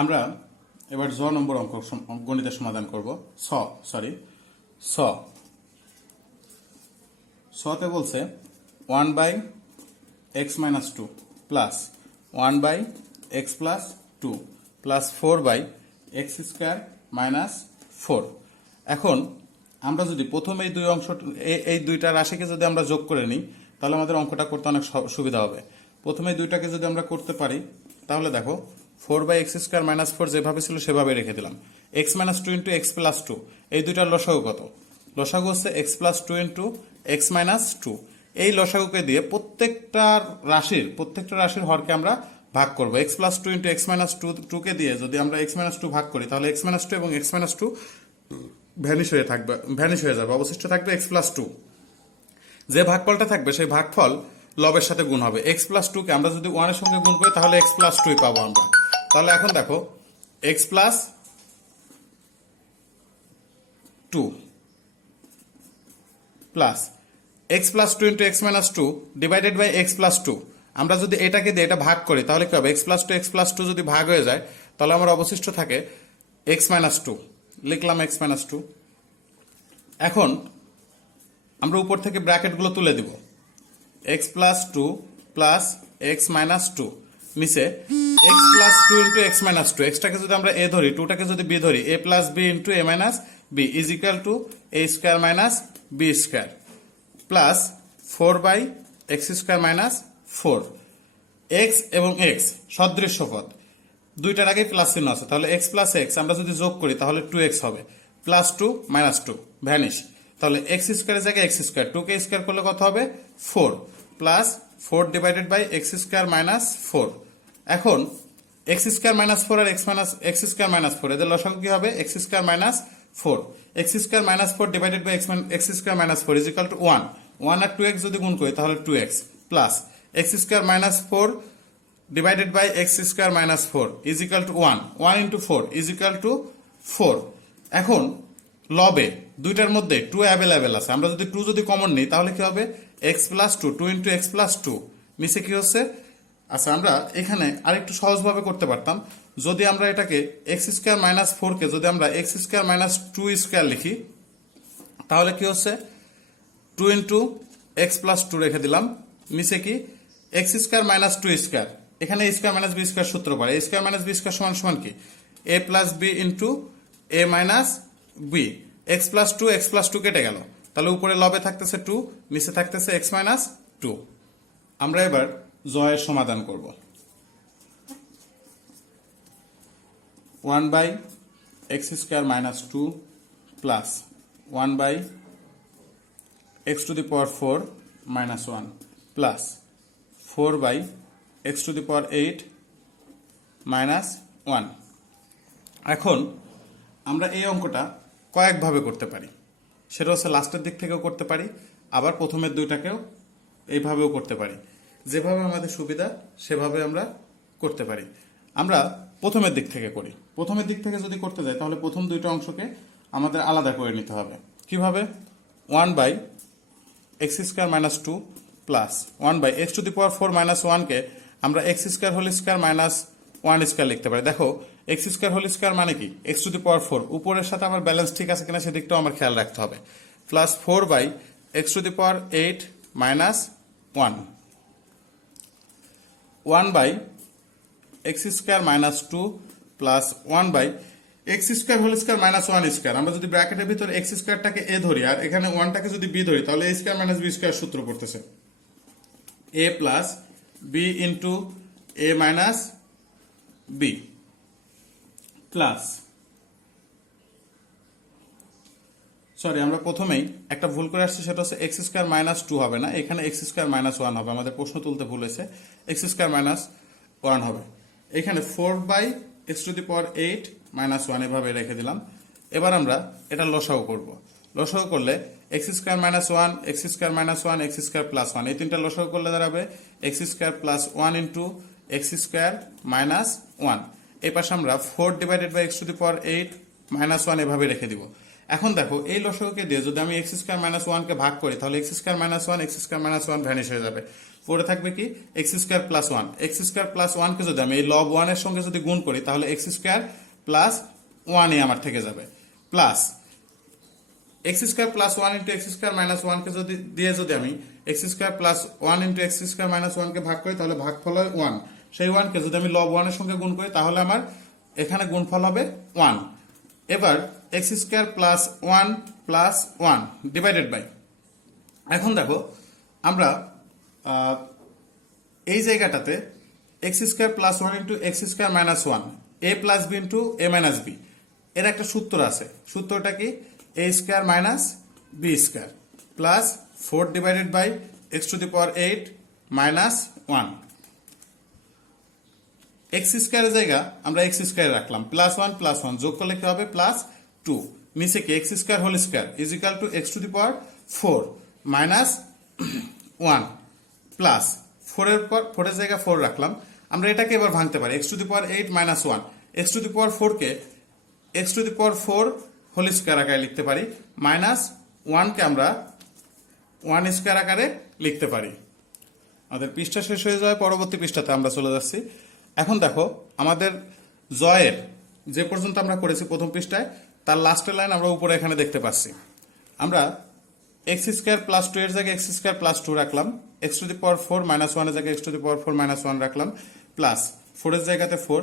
আমরা এবার জ নম্বর অঙ্ক গণিতের সমাধান করব। স সতে বলছে 1/x-2 plus 1/x+2 plus 4/x² - 4। এখন আমরা যদি প্রথম এই দুই অংশ এই দুইটা রাশিকে যদি আমরা যোগ করে নিই তাহলে আমাদের অঙ্কটা করতে অনেক সুবিধা হবে। প্রথমে দুইটাকে যদি আমরা করতে পারি তাহলে দেখো 4/x² - 4 যেভাবে ছিল সেভাবে রেখে দিলাম। x-2 × x+2 এই দুইটার লসাগু কত? লসাগু হচ্ছে x+2 × x-2। এই লসাগুকে দিয়ে প্রত্যেকটা রাশির হরকে আমরা ভাগ করব। x+2 × x-2 কে দিয়ে যদি আমরা x-2 ভাগ করি তাহলে x-2 এবং x-2 ভ্যানিশ হয়ে যাবে, অবশিষ্ট থাকবে x+2। যে ভাগফলটা থাকবে সেই ভাগফল লবের সাথে গুণ হবে। x+2 কে আমরা যদি 1 এর সঙ্গে গুণ করি তাহলে x+2 পাবো আমরা। তাহলে এখন দেখো x+2 plus x+2 × x-2 divided by x+2। আমরা যদি এটাকে দিয়ে এটা ভাগ করি তাহলে কি হবে? x+2 যদি ভাগ হয়ে যায় তাহলে আমার অবশিষ্ট থাকে x-2। লিখলাম x-2। এখন আমরা উপর থেকে ব্র্যাকেটগুলো তুলে দিব। x+2 প্লাস x-2 নিচে x+2 × x-2। এক্সটাকে যদি আমরা a ধরি, 2টাকে যদি b ধরি, a + b × a - b is equal two a² - b² plus 4/x² - 4। x এবং x সদৃশ্য পদ, দুইটার আগে প্লাস চিহ্ন আছে, তাহলে x + x আমরা যদি যোগ করি তাহলে 2x হবে। +2 - 2 ভ্যানিশ। তাহলে x² এর জায়গায় x², 2কে স্কয়ার করলে কত হবে? 4 প্লাস 4 ডিভাইডেড বাই x² - 4। এখন x² - 4 আর x² - 4 এদের লসাগু কি হবে? x² - 4। x² - 4 divided by x² - 4 is equal to 1। 1 আর 2x যদি গুণ করি তাহলে 2x plus x² - 4 divided by x² - 4 is equal to 1। 1 × 4 is equal to 4। এখন লবে দুইটার মধ্যে 2 অ্যাভেলেবেল আছে, আমরা যদি 2 যদি কমন নিই তাহলে কি হবে? x+2 2 × x+2 নিচে কি হচ্ছে? আচ্ছা, আমরা এখানে আরেকটু সহজভাবে করতে পারতাম। যদি আমরা এটাকে x² - 4 কে যদি আমরা x² - 2² লিখি তাহলে কি হচ্ছে? 2 × x+2 রেখে দিলাম, নিচে কি x² - 2²। এখানে a² - b² সূত্র পড়ে। a² - b² সমান কি? a + b × a - b। x+2 x+2 কেটে গেল, তাহলে উপরে লবে থাকতেছে 2, নিচে থাকতেছে x-2। আমরা এবার জয়ের সমাধান করব। 1/x² - 2 plus 1/x⁴ - 1 plus 4/x⁸ - 1। এখন আমরা এই অঙ্কটা কয়েকভাবে করতে পারি। সেটা হচ্ছে লাস্টের দিক থেকেও করতে পারি, আবার প্রথমের দুইটাকেও এইভাবেও করতে পারি। যেভাবে আমাদের সুবিধা সেভাবে আমরা করতে পারি। আমরা প্রথমের দিক থেকে করি। প্রথমের দিক থেকে যদি করতে যাই তাহলে প্রথম দুইটা অংশকে আমাদের আলাদা করে নিতে হবে। কিভাবে? 1/x² - 2 প্লাস 1/x⁴ - 1 কে আমরা x² - 1² লিখতে পারি। দেখো x² মানে কি? x⁴ উপরের সাথে আমার ব্যালেন্স ঠিক আছে কিনা সেদিকটাও আমার খেয়াল রাখতে হবে। Plus 4/x⁸ - 1 1/x² - 2 plus 1/x⁴ - 1²। আমরা যদি ব্র্যাকেটের ভিতরে x²টাকে a ধরি আর এখানে 1টাকে যদি b ধরি তাহলে a² - b² সূত্র পড়তেছে a plus b × a - b plus, sorry আমরা প্রথমেই একটা ভুল করে আসছি, সেটা হচ্ছে x² - 2 হবে না, এখানে x² - 1 হবে। আমাদের প্রশ্ন তুলতে ভুল হয়েছে, x² - 1 হবে। এখানে 4/x⁴ - 1 এভাবে রেখে দিলাম। এবার আমরা এটা লসাগু করব। লসাগু করলে x² - 1 x² - 1 x² + 1 এই তিনটা লসাগু করলে দাঁড়াবে x² + 1 × x² - 1। এই পাশে আমরা 4 ডিভাইডেড বাই x⁴ - 1 এভাবে রেখে দিব। এখন দেখো এই লসাগুকে দিয়ে যদি আমি এক্স স্কোয়ার মাইনাস ওয়ানকে ভাগ করি তাহলে x square minus one x square minus one vanish হয়ে যাবে, পরে থাকবে কি x square plus one. X square plus ওয়ানকে যদি আমি এই লব ওয়ানের সঙ্গে যদি গুণ করি তাহলে এক্স স্কোয়ার প্লাস ওয়ানই আমার থেকে যাবে, plus x square plus one into x square minus ওয়ানকে যদি দিয়ে যদি আমি x square plus one into x square minus ওয়ানকে ভাগ করি তাহলে ভাগফল হয় ওয়ান। সেই ওয়ানকে যদি আমি লব ওয়ানের সঙ্গে গুণ করি তাহলে আমার এখানে গুণফল হবে ওয়ান। এবার x square plus one divided by, এখন দেখো আমরা এই জায়গাটাতে x square plus one into x square minus one a plus b into a minus b এর একটা সূত্র আছে। সূত্রটা কি a square minus b square plus four divided by x to the power eight minus one. X স্কোয়ারের জায়গা আমরা x square রাখলাম, প্লাস ওয়ান যোগ করলে কি হবে প্লাস টু, নিচে কি x square whole square is equal to x to the power four minus one plus ফোরের জায়গা ফোর রাখলাম। আমরা এটাকে এবার ভাঙতে পারি x to the power eight minus one, x to the power ফোরকে x to the power four whole square আকারে লিখতে পারি, মাইনাস ওয়ানকে আমরা ওয়ান স্কোয়ার আকারে লিখতে পারি। আমাদের পৃষ্ঠা শেষ হয়ে যাওয়ার পরবর্তী পৃষ্ঠাতে আমরা চলে যাচ্ছি। এখন দেখো আমাদের জয়ের যে পর্যন্ত আমরা করেছি প্রথম পৃষ্ঠায় তার লাস্টের লাইন আমরা উপরে এখানে দেখতে পাচ্ছি। আমরা এক্স স্কোয়ার প্লাস টু এর জায়গায় এক্স স্কোয়ার প্লাস টু রাখলাম, x to the power four minus ওয়ানের জায়গায় x to the power four minus one রাখলাম, প্লাস ফোরের জায়গাতে ফোর,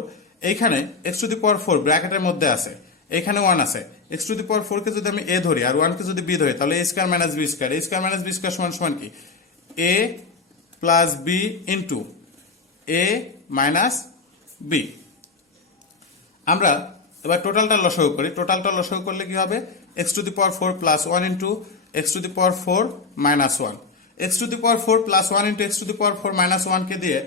এইখানে x to the power four ব্র্যাকেটের মধ্যে আছে, এখানে ওয়ান আছে, x to the power four কে যদি আমি এ ধরি আর ওয়ানকে যদি বি ধরি তাহলে এ স্কোয়ার মাইনাস বি স্কোয়ার, এ স্কোয়ার মাইনাস বি স্কোয়ার সমান সমান কি এ plus b into a minus B. আমরা এবার টোটালটা লসাগু করি, টোটালটা লসাগু করলে কি হবে x to the power four plus one into x to the power four minus one, x to the power four plus one into x to the power four minus ওয়ানকে দিয়ে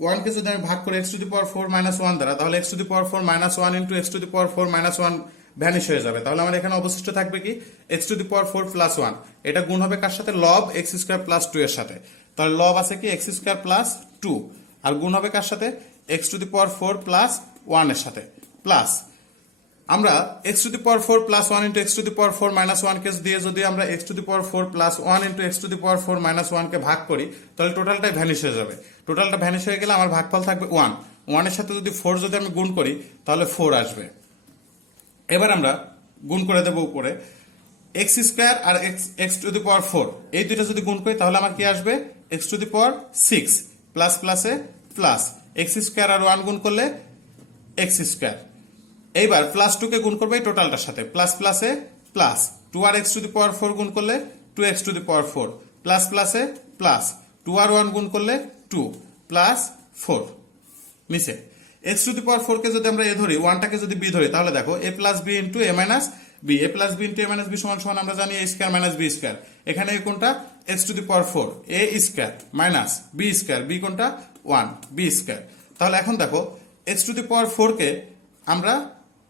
ওয়ানকে যদি আমি ভাগ করি x to the power four minus one দ্বারা তাহলে x to the power four minus one into x to the power four minus one vanish হয়ে যাবে। তাহলে আমার এখানে অবশিষ্ট থাকবে কি x to the power four plus one, এটা গুণ হবে কার সাথে লব এক্স স্কোয়ার প্লাস টু এর সাথে, তাহলে লব আছে কি এক্স স্কোয়ার প্লাস টু আর গুণ হবে কার সাথে x to the power four plus one এর সাথে, প্লাস আমরা x to the power four plus one into x to the power four minus one কে দিয়ে যদি আমরা x to the power four plus one into x to the power four minus one কে ভাগ করি তাহলে টোটালটাই ভ্যানিশ হয়ে যাবে। টোটালটা ভ্যানিশ হয়ে গেলে আমার ভাগফল থাকবে ওয়ান, ওয়ানের সাথে যদি ফোর যদি আমি গুণ করি তাহলে ফোর আসবে। এবার আমরা গুণ করে দেবো উপরে এক্স স্কোয়ার আর x to the power four এই দুইটা যদি গুণ করি তাহলে আমার কি আসবে x to the power six plus প্লাসে প্লাস এক্স স্কোয়ার আর ওয়ান গুণ করলে এক্স স্কোয়ার, এইবার প্লাস টু কে গুণ করবে এই টোটালটার সাথে প্লাস প্লাসে প্লাস টু আর x to the power four গুণ করলে two x to the power four plus প্লাসে প্লাস টু আর ওয়ান গুণ করলে টু প্লাস ফোর, নিচে x to the power four কে যদি আমরা এ ধরি ওয়ানটাকে যদি বি ধরি তাহলে দেখো a plus b into a minus b, a plus b into a minus b সমান সমান আমরা জানি a square minus b square, এখানে কোনটা x to the power four a square minus b square, b কোনটা ওয়ান বি স্কোয়ার। তাহলে এখন দেখো x to the power four কে আমরা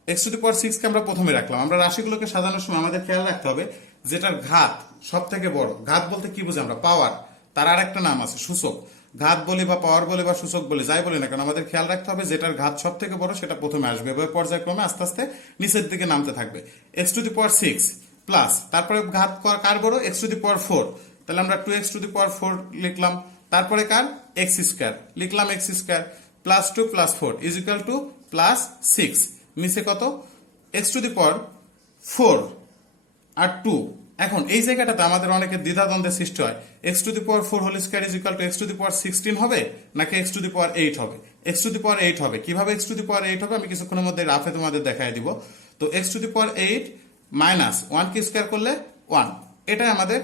x to the power six কে আমরা প্রথমে রাখলাম। আমরা রাশিগুলোকে সাজানোর সময় আমাদের খেয়াল রাখতে হবে যেটার ঘাত সব থেকে বড়, ঘাত বলতে কি বুঝি আমরা পাওয়ার, তার আর একটা নাম আছে সূচক, ঘাত বলি বা পাওয়ার বলি বা সূচক বলি যাই বলি না কেন আমাদের খেয়াল রাখতে হবে যেটার ঘাত সব থেকে বড় সেটা প্রথমে আসবে, এবার পর্যায়ক্রমে আস্তে আস্তে নিচের দিকে নামতে থাকবে। X to the power six plus তারপরে ঘাত কার বড় x to the power four, তাহলে আমরা two x to the power four লিখলাম, তারপরে কার এক্স স্কোয়ার লিখলাম x square plus two plus four is equal to plus six, নিচে কত x to the power four আর টু। এখন এই জায়গাটাতে আমাদের অনেকের দ্বিধাদ্বন্দ্বের সৃষ্টি হয় x to the power four whole square is equal to x to the power 16 হবে নাকি এক্স টু দি পাওয়ার 8 হবে, এক্স টু দি পাওয়ার 8 হবে। কিভাবে এক্স টু দি পাওয়ার 8 হবে আমি কিছুক্ষণের মধ্যে রাফে তোমাদের দেখাই দিব। তো x to the power 8 minus 1 কে স্কোয়ার করলে 1, এটাই আমাদের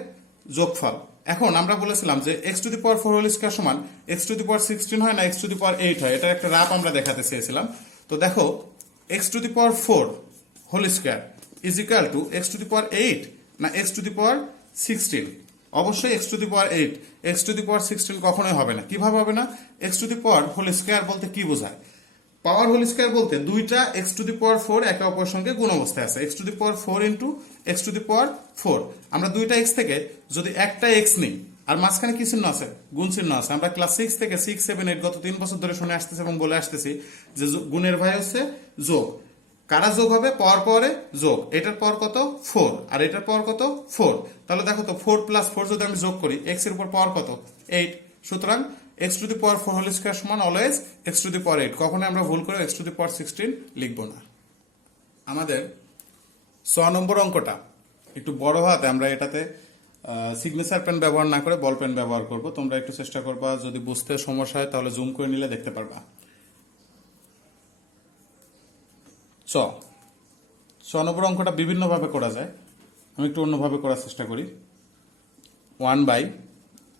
যোগফল। এখন আমরা বলেছিলাম যে x to the power four whole square সমান এক্স টু দি পাওয়ার 16 হয় না এক্স টু দি পাওয়ার 8 হয়, এটা একটা রাফ আমরা দেখাতে চেয়েছিলাম। তো দেখো x to the power four whole square is equal to x to the power 8 না এক্স টু দি পাওয়ার 16, অবশ্যই x to the power 8, x to the power 16 কখনোই হবে না। কিভাবে হবে না, x to the power whole square বলতে কি বোঝায়, পাওয়ার হোল স্কোয়ার বলতে দুইটা x to the power four একে অপরের সঙ্গে গুণ অবস্থায় আছে, x to the power four into x to the power four. আমরা দুইটা এক্স থেকে যদি একটা এক্স নিই আর মাঝখানে কি চিহ্ন আছে গুণ চিহ্ন আছে, আমরা ক্লাস 6 থেকে 6, 7, 8 গত 3 বছর ধরে শুনে আসতেছি এবং বলে আসতেছি যে গুণের ভাই হচ্ছে যোগ, কারা যোগ হবে, পাওয়ার পাওয়ারে যোগ, এটার পাওয়ার কত 4 আর এটার পাওয়ার কত 4। তাহলে দেখো তো 4 প্লাস 4 যদি আমি যোগ করি, x এর উপর পাওয়ার কত 8, সুতরাং x to the power 4 whole square সমান always x to the power 8। কখনো আমরা ভুল করে x টু দি পাওয়ার 16 লিখব না। আমাদের 6 নম্বর অঙ্কটা একটু বড় হাতে, আমরা এটাতে সিগনেচার পেন ব্যবহার না করে বল পেন ব্যবহার করব। তোমরা একটু চেষ্টা করবা, যদি বুঝতে সমস্যা হয় তাহলে জুম করে নিলে দেখতে পারবা। 6 নম্বর অঙ্কটা বিভিন্নভাবে করা যায়, আমি একটু অন্যভাবে করার চেষ্টা করি। 1 by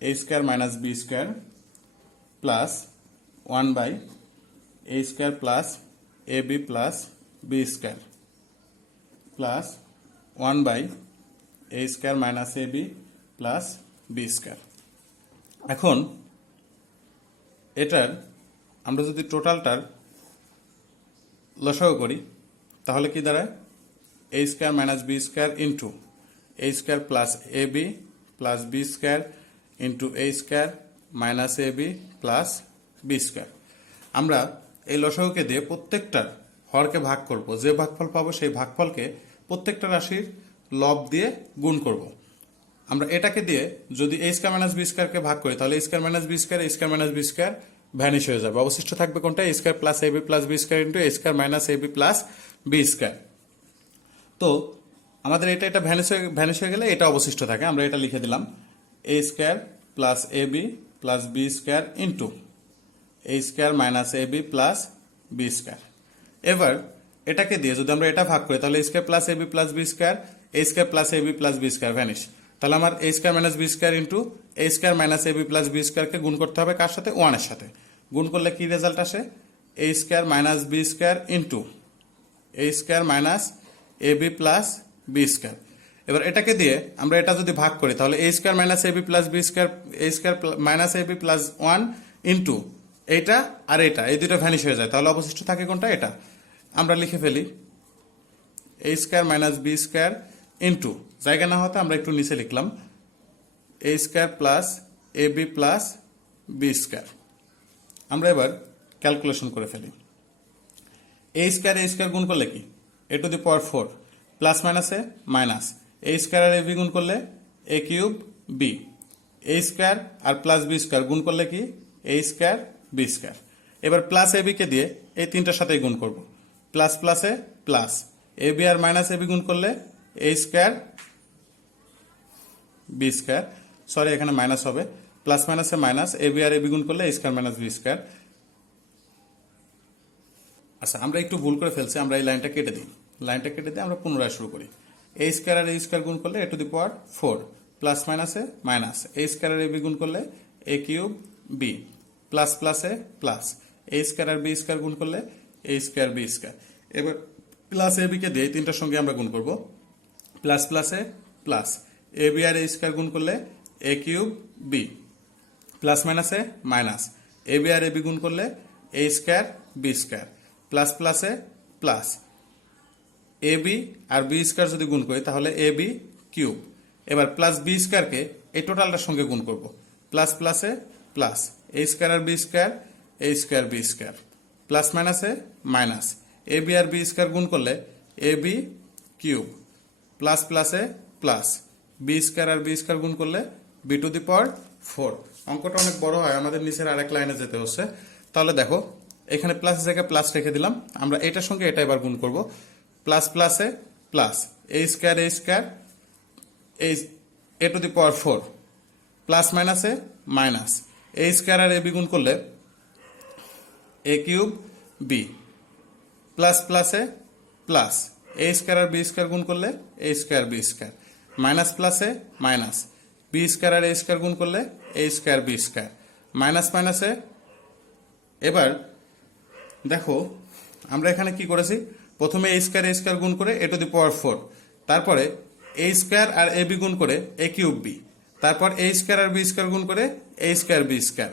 a square minus b square plus 1 by a square plus ab plus b square plus 1 by a square minus ab plus b square. এখন এটার আমরা যদি টোটালটার লসাগু করি তাহলে কি দাঁড়ায়, a square minus b square into a square plus ab plus b square into a square minus ab plus b square. আমরা এই লসাগুকে দিয়ে প্রত্যেকটার হরকে ভাগ করব, যে ভাগফল পাবো সেই ভাগফলকে প্রত্যেকটা রাশির লব দিয়ে গুণ করব। আমরা এটাকে দিয়ে যদি a স্কয়ার মাইনাস b স্কয়ারকে ভাগ করি তাহলে a square minus b square a square minus b square vanish হয়ে যাবে, অবশিষ্ট থাকবে কোনটা, a square plus ab plus b square into a square minus ab plus b square. তো আমাদের এটা ভ্যানিশ হয়ে গেলে এটা অবশিষ্ট থাকে, আমরা এটা লিখে দিলাম a square plus ab plus b square into a square minus ab plus b square. এবার এটাকে দিয়ে যদি আমরা এটা ভাগ করি তাহলে a square plus ab plus b square a square plus ab plus b square vanish. তাহলে আমার a square minus b square into a square minus ab plus b স্কয়ারকে গুণ করতে হবে কার সাথে, 1 এর সাথে। গুণ করলে কি রেজাল্ট আসে, a square minus b square into a square minus ab plus b square. এবার এটাকে দিয়ে আমরা এটা যদি ভাগ করি তাহলে a square minus ab plus b square a square minus ab plus 1 into এইটা আর এটা, এই দুটো ভ্যানিশ হয়ে যায়, তাহলে অবশিষ্ট থাকে কোনটা, এটা। আমরা লিখে ফেলি a square minus b square into, জায়গা না হতে আমরা একটু নিচে লিখলাম a square plus ab plus b square. আমরা এবার ক্যালকুলেশন করে ফেলি। a স্কয়ার গুণ করলে কি, a to the power 4 plus মাইনাসে মাইনাস, a স্কয়ার আর ab গুণ করলে a cube b, a square আর প্লাস b স্কয়ার গুণ করলে কি a স্কয়ার b স্কয়ার। এবার প্লাস ab কে দিয়ে এই তিনটার সাথেই গুণ করব, প্লাস প্লাসে প্লাস, ab আর মাইনাস ab গুণ করলে a square b square, sorry এখানে মাইনাস হবে, প্লাস মাইনাসে মাইনাস, ab আর ab গুণ করলে a square minus b square. আচ্ছা আমরা একটু ভুল করে ফেলছি, আমরা এই লাইনটা কেটে দিই, লাইনটা কেটে দিয়ে আমরা পুনরায় শুরু করি। a স্কয়ার আর a স্কয়ার গুণ করলে a to the power 4 plus মাইনাসে মাইনাস, a স্কয়ার আর ab গুণ করলে a কিউব b প্লাস প্লাসে প্লাস, a স্কয়ার আর b স্কয়ার গুণ করলে a স্কয়ার b স্কয়ার। এবার প্লাস ab কে দিয়ে তিনটার সঙ্গে আমরা গুণ করব, প্লাস প্লাসে প্লাস, ab আর a স্কয়ার গুণ করলে a কিউব b প্লাস মাইনাসে মাইনাস, ab আর ab গুণ করলে a square b square plus প্লাসে প্লাস, ab আর b স্কয়ার যদি গুণ করি তাহলে ab কিউব। এবার প্লাস b স্কয়ারকে এই টোটালটার সঙ্গে গুণ করব, প্লাস প্লাসে প্লাস, a স্কয়ার আর b square a square b square plus মাইনাসে মাইনাস, ab আর b স্কয়ার গুণ করলে ab কিউব প্লাস প্লাসে প্লাস, b স্কয়ার আর b স্কয়ার গুণ করলে b টু দি পাওয়ার 4। অঙ্কটা অনেক বড় হয়, আমাদের নিচের আরেক লাইনে যেতে হচ্ছে। তাহলে দেখো এখানে প্লাস জায়গায় প্লাস রেখে দিলাম, আমরা এটার সঙ্গে এটা এবার গুণ করব, প্লাস প্লাসে plus, a square a to the power 4 plus মাইনাসে মাইনাস, a স্কয়ার আর ab গুণ করলে a কিউব b প্লাস প্লাসে প্লাস, a স্কয়ার আর b স্কয়ার গুণ করলে a square b square minus প্লাসে মাইনাস, b স্কয়ার আর a স্কয়ার গুণ করলে a square b square minus মাইনাসে। এবার দেখো আমরা এখানে কি করেছি, প্রথমে a স্কয়ার গুণ করে a টু দি পাওয়ার 4, তারপরে a স্কয়ার আর ab গুণ করে a কিউব b, তারপর a স্কয়ার আর b স্কয়ার গুণ করে a স্কয়ার b স্কয়ার।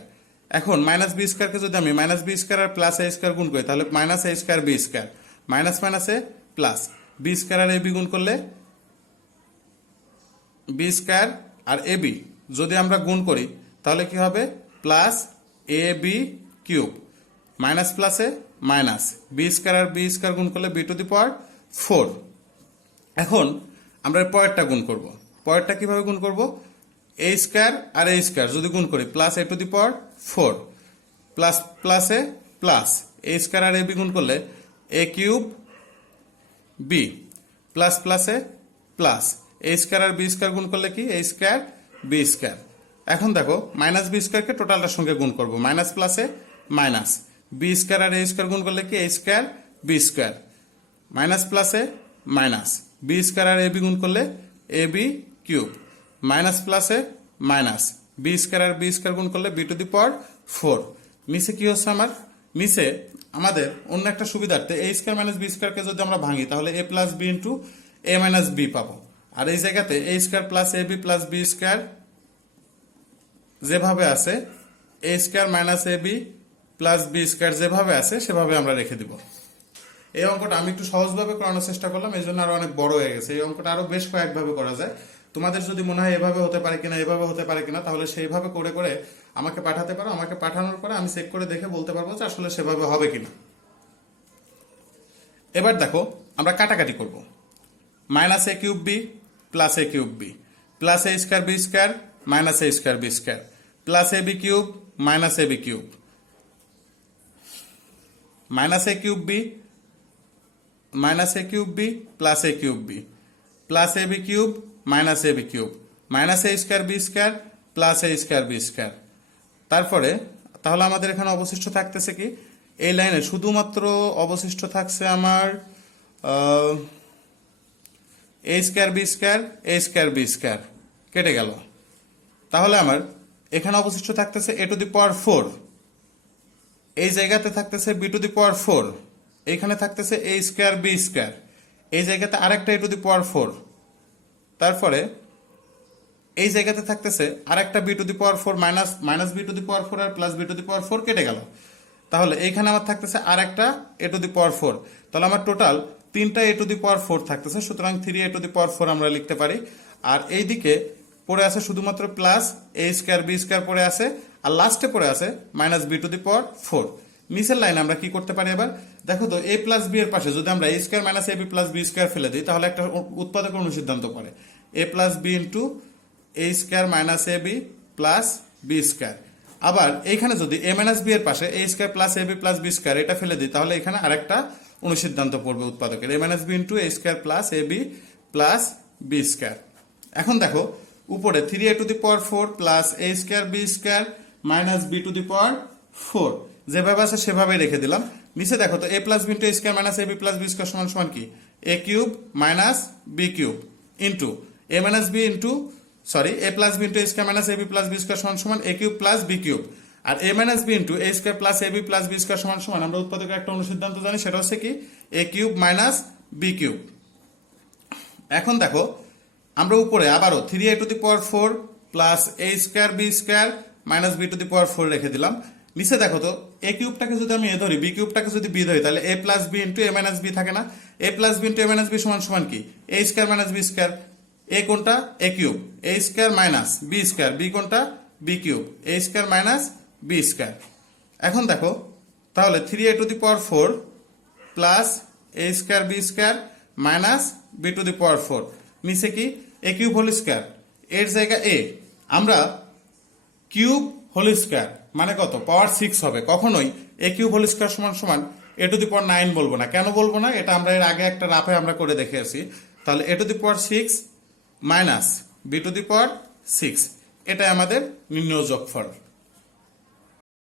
এখন মাইনাস b স্কয়ারকে যদি আমি মাইনাস b স্কয়ার আর প্লাস a স্কয়ার গুণ করি তাহলে minus a square b square minus মাইনাসে প্লাস, b স্কয়ার আর ab গুণ করলে b স্কয়ার আর ab যদি আমরা গুণ করি তাহলে কি হবে, প্লাস ab কিউব মাইনাস প্লাসে মাইনাস বি স্কয়ার আর বি স্কয়ার গুণ করলে বি টু দি পাওয়ার 4। এখন আমরা এর পরেরটা গুণ করব। পরেরটা কিভাবে গুণ করব? এ স্কয়ার আর এ স্কয়ার যদি গুণ করি plus A to the power 4 plus প্লাসে plus a square R A B গুণ করলে এ কিউব বি প্লাস প্লাসে plus a square R B square গুণ করলে কি এ স্কয়ার বি স্কয়ার। এখন দেখো মাইনাস বি স্কয়ারকে টোটালটার সঙ্গে গুণ করব, মাইনাস প্লাসে মাইনাস বি স্কয়ার আর এ স্কয়ার গুণ করলে কি a square b square, minus প্লাসে minus b square R A B গুণ করলে এ বি কিউব, মাইনাস প্লাসে মাইনাস বি স্কয়ার আর বি স্কয়ার গুণ করলে বি টু দি পাওয়ার 4। নিচে কি হচ্ছে আমার? নিচে আমাদের অন্য একটা সুবিধার্থে এ স্কয়ার মাইনাস বি স্কয়ারকে যদি আমরা ভাঙি তাহলে a plus b into a minus B পাবো। আর এই জায়গাতে এ স্কয়ার প্লাস এ বি প্লাস বি স্কয়ার যেভাবে আছে, এ square minus a b plus b square যেভাবে আছে সেভাবে আমরা রেখে দিব। এই অঙ্কটা আমি একটু সহজভাবে করানোর চেষ্টা করলাম, এই জন্য আরো অনেক বড় হয়ে গেছে। এই অঙ্কটা আরো বেশ কয়েকভাবে করা যায়। তোমাদের যদি মনে হয় এভাবে হতে পারে কিনা, এভাবে হতে পারে কিনা, তাহলে সেইভাবে করে করে আমাকে পাঠাতে পারো। আমাকে পাঠানোর পরে আমি চেক করে দেখে বলতে পারবো যে আসলে সেভাবে হবে কিনা। এবার দেখো আমরা কাটাকাটি করব। Minus A cube B plus A cube B plus a square b square minus A square b square plus A B cube minus a B cube, minus A cube B minus A cube B plus A cube B plus A B cube minus a B cube minus A square b square plus a square b square. তারপরে তাহলে আমাদের এখানে অবশিষ্ট থাকতেছে কি? এই লাইনে শুধুমাত্র অবশিষ্ট থাকছে আমার এ স্কয়ার বি স্কয়ার এ স্কয়ার বি স্কয়ার কেটে গেল। তাহলে আমার এখানে অবশিষ্ট থাকতেছে এ টু দি পাওয়ার 4, এই জায়গাতে থাকতেছে বি টু দি পাওয়ার 4, এইখানে থাকতেছে এ স্কয়ার বি স্কয়ার, এই জায়গাতে আরেকটা এ টু দি পাওয়ার 4, তারপরে এই জায়গাতে থাকতেছে আরেকটা b to the power 4 minus minus b to the power 4 আর plus b to the power 4 কেটে গেল। তাহলে এইখানে আমার থাকতেছে আরেকটা এ টু দি পাওয়ার 4। তাহলে আমার টোটাল তিনটা এ টু দি পাওয়ার 4 থাকতেছে, সুতরাং 3 এ টু দি পাওয়ার 4 আমরা লিখতে পারি। আর এইদিকে পড়ে আছে শুধুমাত্র plus a square b square পড়ে আছে, আর লাস্টে পড়ে আছে minus b to the power 4। নিচের লাইন আমরা কি করতে পারি? এবার দেখো তো এ প্লাস বি এর পাশে যদি আমরা এ square minus a b plus b square ফেলে দিই তাহলে একটা উৎপাদক অনুসিদ্ধান্ত পড়ে এ plus b into a square minus a b plus b square. আবার এইখানে যদি এ মাইনাস বি এর পাশে এ স্কয়ার প্লাস এ বি প্লাস বি স্কয়ার এটা ফেলে দিই তাহলে এখানে আরেকটা অনুসিদ্ধান্ত পড়বে উৎপাদকের এ minus b into a square plus A b plus b square. এখন দেখো উপরে 3 a to the power 4 plus a square b square minus b to the power 4 যেভাবে আছে সেভাবেই রেখে দিলাম। নিচে দেখো তো a plus b into a square minus a b plus b square সমান সমান কি a cube minus b cube into a minus b into sorry a plus b into a square minus a b plus b square সমান সমান a cube plus B cube. R A minus b into a square plus A b plus b square সমান সমান আমরা উৎপাদকের একটা অনুসিদ্ধান্ত জানি, সেটা হচ্ছে কি a cube minus b cube. এখন দেখো আমরা উপরে আবারও 3 a to the power 4 plus a square b square minus b to the power 4 রেখে দিলাম। নিচে দেখো তো এ কিউবটাকে যদি আমি এ ধরি বি কিউবটাকে যদি বি ধরি তাহলে a plus b into a minus b থাকে না, a plus b into a minus b সমান সমান কি a square minus b square. A কোনটা? A cube, a square minus b square, b কোনটা? B cube, a square minus b square. এখন দেখো তাহলে 3 a to the power 4 plus a square b square minus b to the power 4, নিচে কি a cube whole square, এর জায়গা এ আমরা cube whole square মানে কত পাওয়ার 6 হবে। কখনোই এ কিউব হোল স্কয়ার সমান সমান এ টু দি পাওয়ার 9 বলবো না। কেন বলবো না? এটা আমরা এর আগে একটা রাফে আমরা করে দেখে আসি। তাহলে a to the power 6 minus b to the power 6 এটাই আমাদের নির্ণয় যোগফল।